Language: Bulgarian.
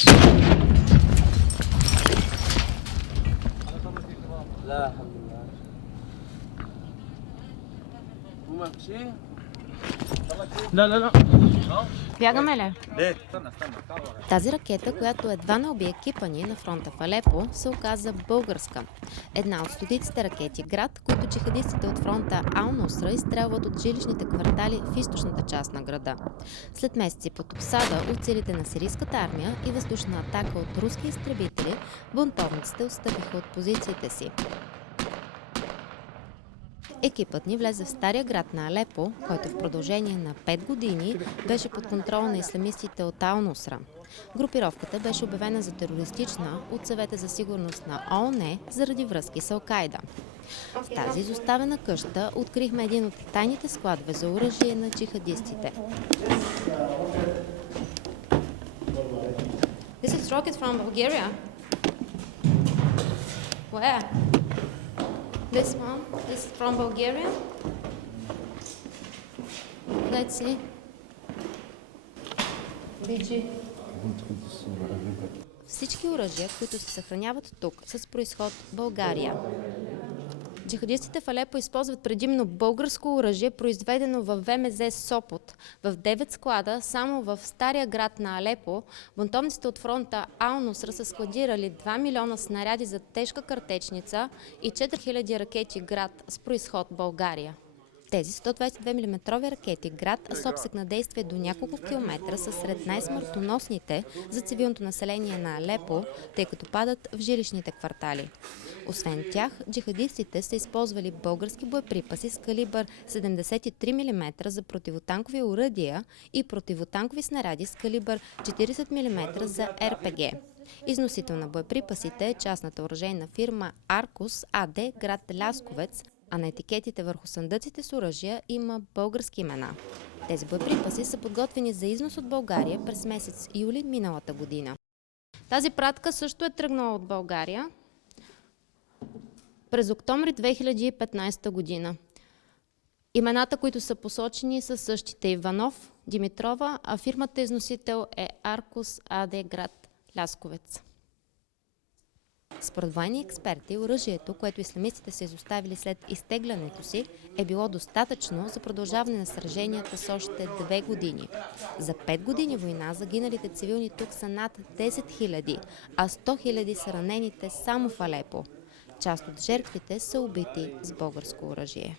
لا الحمد لله. لا لا لا. Бягаме ли? ليه؟ Тази ракета, която едва не уби екипа ни на фронта в Алепо, се оказа българска. Една от стотиците ракети град, които джихадистите от фронта Ал-Нусра изстрелват от жилищните квартали в източната част на града. След месеци под обсада от силите на сирийската армия и въздушна атака от руски изтребители, бунтовниците отстъпиха от позициите си. Екипът ни влезе в стария град на Алепо, който в продължение на 5 години беше под контрол на исламистите от Ал-Нусра. Групировката беше обявена за терористична от Съвета за сигурност на ООН заради връзки с Ал-Кайда. В тази изоставена къща открихме един от тайните складове за оръжие на джихадистите. This is rocket from Bulgaria. Where? This one is from Bulgaria. Let's see. BG. Всички оръжия, които се съхраняват тук, са с произход България. Джихадистите в Алепо използват предимно българско оръжие, произведено в ВМЗ Сопот. В 9 склада, само в стария град на Алепо, бунтовниците от фронта Ал-Нусра са складирали 2 милиона снаряди за тежка картечница и 4000 ракети град с произход България. Тези 122 мм ракети град с обсег на действие до няколко километра са сред най-смъртоносните за цивилното население на Алепо, тъй като падат в жилищните квартали. Освен тях, джихадистите са използвали български боеприпаси с калибър 73 мм за противотанкови оръдия и противотанкови снаряди с калибър 40 мм за РПГ. Износител на боеприпасите е частната оръжейна фирма Аркус АД, град Лясковец, а на етикетите върху съндъците с оръжия има български имена. Тези боеприпаси са подготвени за износ от България през месец юли миналата година. Тази пратка също е тръгнала от България през октомври 2015 година. Имената, които са посочени, са същите: Иванов, Димитрова, а фирмата износител е Аркус АД, град Лясковец. Според военни експерти, оръжието, което исламистите са изоставили след изтеглянето си, е било достатъчно за продължаване на сраженията с още 2 години. За 5 години война загиналите цивилни тук са над 10 000, а 100 000 са ранените само в Алепо. Част от жертвите са убити с българско оръжие.